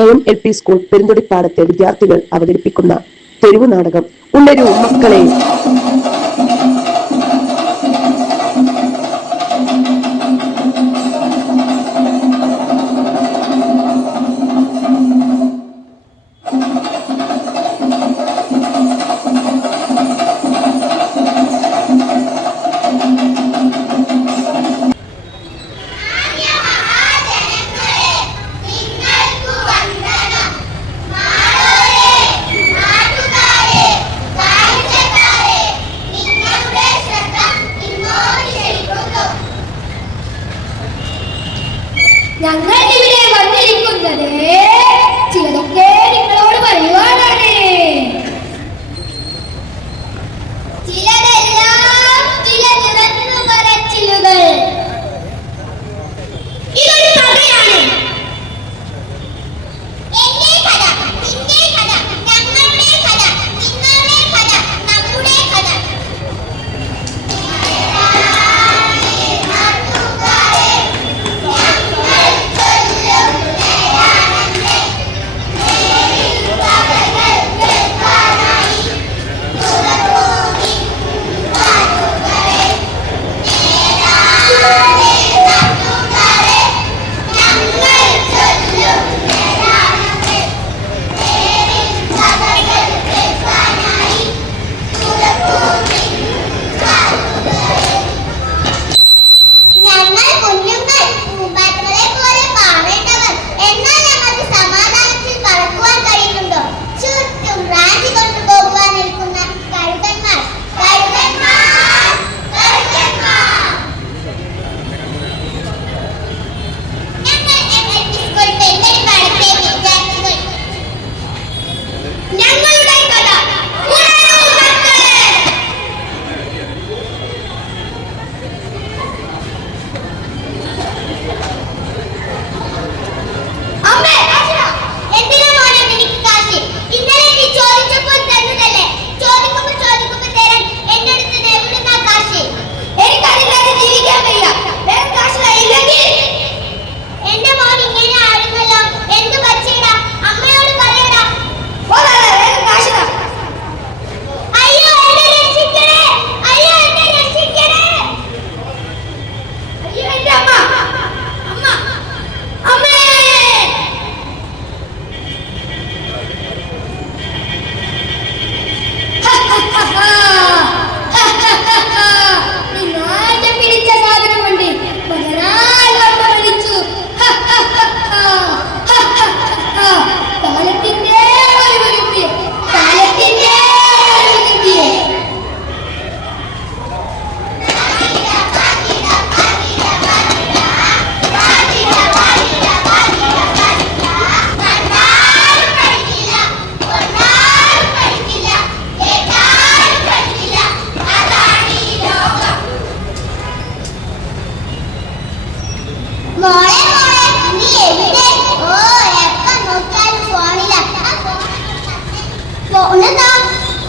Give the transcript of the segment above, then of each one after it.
KM LP school പെരുന്തൊടിപ്പാടത്തെ വിദ്യാർത്ഥികൾ അവതരിപ്പിക്കുന്ന തെരുവു നാടകം ഉണരൂ മക്കളെ. ഞങ്ങൾ ഇവിടെ വന്നിരിക്കുന്നത് ചിലതൊക്കെ നിങ്ങളോട് പറയുവാനാണ്. ചിലതെല്ലാം ചില നിറഞ്ഞു പറച്ചിലുകൾ. ഇതൊരു കഥയാണ്. എന്റെ കഥ, നിന്റെ കഥ, ഞങ്ങളുടെ കഥ, നിങ്ങളുടെ കഥ, നമ്മുടെ കഥ.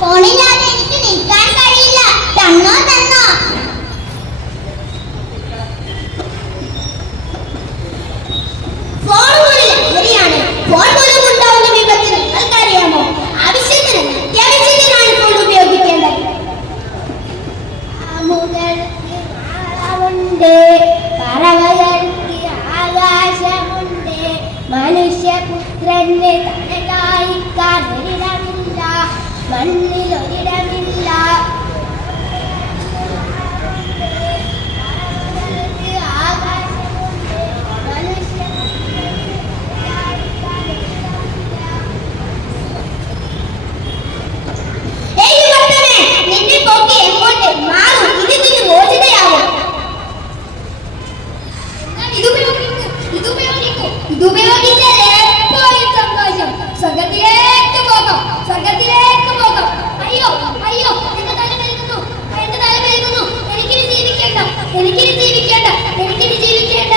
ഫോണില്ലാതെ എനിക്ക് നിൽക്കാൻ കഴിയില്ല. തന്നോ തന്നോ. ഫോൺ ലഹരിയാണ്. ഫോൺ മൂലം ഉണ്ടാവുന്ന വിപത്ത് നിങ്ങൾക്കറിയാമോ? ആവശ്യത്തിന് അത്യാവശ്യത്തിനാണ് ഫോൺ ഉപയോഗിക്കേണ്ടത്. പറവകൾക്ക് ആകാശമുണ്ട്, മനുഷ്യപുത്രന് തനതായിക്കാൻ ഒരിടമില്ല, മണ്ണിലൊരിടമില്ല. നിന്റെ പോക്കി എങ്ങോട്ട് മാറും? ഇതിന് മോചിതയാവും. ഇതുപയോഗിച്ചാൽ എപ്പോഴും സന്തോഷം. സ്വർഗത്തിലേക്ക് പോകാം, സ്വർഗത്തിലേക്ക് പോകാം. അയ്യോ അയ്യോ, എന്റെ തല പെരുക്കുന്നു, എന്റെ തല പെരുക്കുന്നു. എനിക്കിനി ജീവിക്കേണ്ട, എനിക്കിനി ജീവിക്കേണ്ട, എനിക്കിനി ജീവിക്കേണ്ട.